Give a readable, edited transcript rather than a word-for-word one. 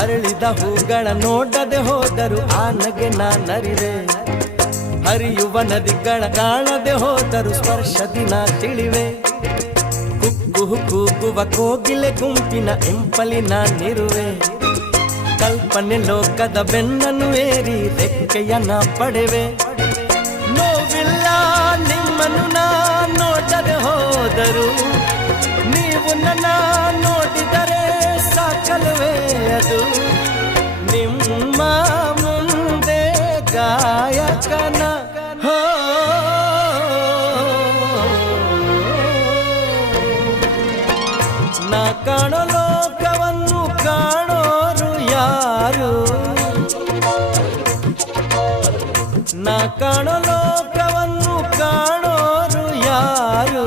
ಅರಳಿದ ಹೂಗಳ ನೋಡದೆ ಹೋದರು ಆ ನಗೆ ನಾನರಿವೆ. ಹರಿಯುವ ನದಿಗಳ ಕಾಣದೆ ಹೋದರು ಸ್ಪರ್ಶದಿ ನಾ ತಿಳಿವೆ. ಕುಕ್ಕು ಕೂಗುವ ಕೋಗಿಲೆ ಗುಂಪಿನ ಇಂಪಲಿ ನಾನಿರುವೆ. ಕಲ್ಪನೆ ಲೋಕದ ಬೆನ್ನನ್ನು ಏರಿ ರೆಕ್ಕೆಯ ನಾ ಪಡೆವೆ. ನೋವಿಲ್ಲ ನಿಮ್ಮನ್ನು ನಾ ನೋಡದೆ ಹೋದರು, ನೀವು ನನ್ನ ನೋಡಿದರೆ ಸಾಕಲ್ವೇ ಅದು. ನಿಮ್ಮ ಮುಂದೆ ಗಾಯಕನ ನಾ ಕಾಣೋ ಲೋಕವನ್ನು ಕಾಣೋರು ಯಾರು, ನಾ ಕಾಣೋ ಲೋಕವನ್ನು ಕಾಣೋರು ಯಾರು.